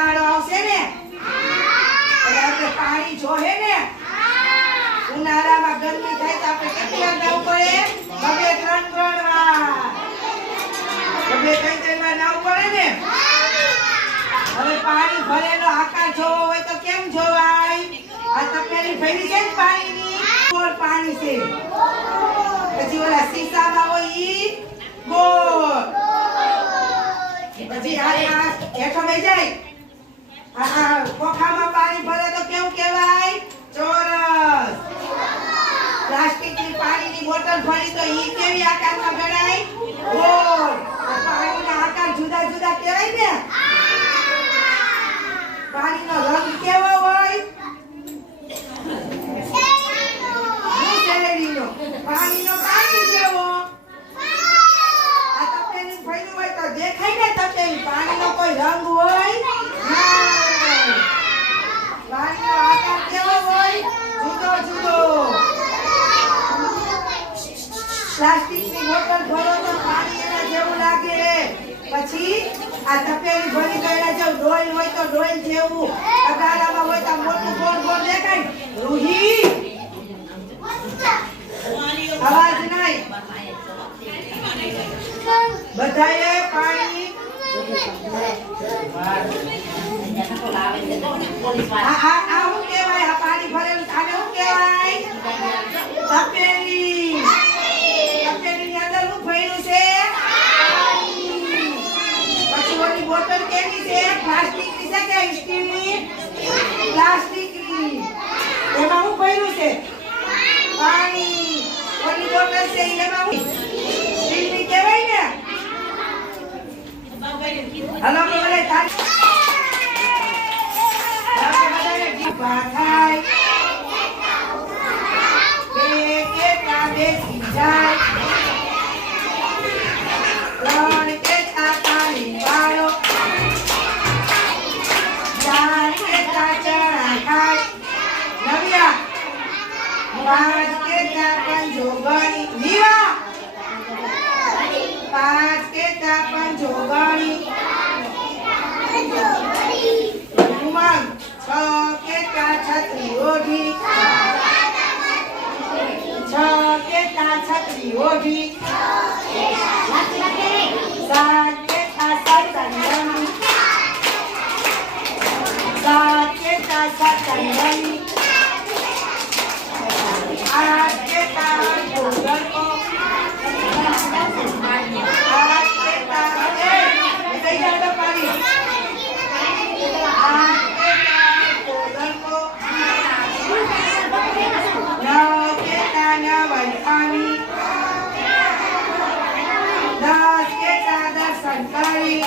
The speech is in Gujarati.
ઉનાળો આવશે ને એટલે આપણે પાણી જોહે ને ઉનાળામાં ગરમી થાય તો આપણે કેટલી વાર નાવું પડે? ત્રણ વાર. ત્રણ વાર નાવું પડે ને. હવે પાણી ભરેલો આકાશ જોવો હોય તો કેમ જોવાય? આ તપેલી ભરી છે ને પાણીની, ગોળ પાણી છે. પછી ઓલા સીસામાં હોય ઈ ગોળ. પછી આ હેઠો વહી જાય. આ ખોખામાં પાણી ભરે તો કેવું કહેવાય? ચોરસ. પ્લાસ્ટિકની પાણીની બોટલ ભરી તો ઈ કેવી આકારમાં ગણાય? ગોળ. પાણીના આકાર જુદા જુદા કહેવાય ને. પાણીનો રંગ કેવો હોય? શેરડીનો. પાણીનો પાણી જેવો. આ તપેલી ભર્યું હોય તો દેખાય ને તપેલી. પાણીનો કોઈ રંગ હોય નહીં. પાણીનો આકાર કેવો હોય? જુદો જુદો. પ્લાસ્ટિકની બોટલ ભરો તો પાણી એના જેવું લાગે. પછી આ તપેલી ભરી ગયેલા જેવું ડોલ હોય તો ડોલ જેવું. તગારામાં હોય તો મોટું ગોળ ગોળ દેખાય. રૂહી અવાજ નહીં. બધાએ પાણી આ શું કહેવાય? આ પાણી ભરેલું આને શું કહેવાય? તપેલી. તપેલીની અંદર શું ભર્યું છે? પછી ઓલી બોટલ કેવી છે? પ્લાસ્ટિકની છે કે સ્ટીલની? પ્લાસ્ટિકની. એમાં શું ભર્યું છે? પાણી. ઓલી બોટલ છે એમાં સ્ટીલની કહેવાય ને. હાલો આપણે તાળી. આપણે બધાને જીભા ખાય. કેકા બેસી જાય. ત્રણ કેકા પાણી વાળો. ચાર કેકા ચણા ખાય. નવ્યા. પાંચ કેકા પંજો ગણી. નીવા. પાંચ કેકા પંજો ગણી. ઉમંગ. છ કેકા છત્રી ઓઢી. છ કેકા છત્રી ઓઢી. સાત કેકા સતંગણી. સાત કેકા સતંગણી. આઠ કેકા ગોગરકો. આઠ કેકા કઈ જાતો પાડી. આઠ કેકા ગોગરકો. નવ કેકા નવલપાણી. 10 કેકા દર્શન કરી.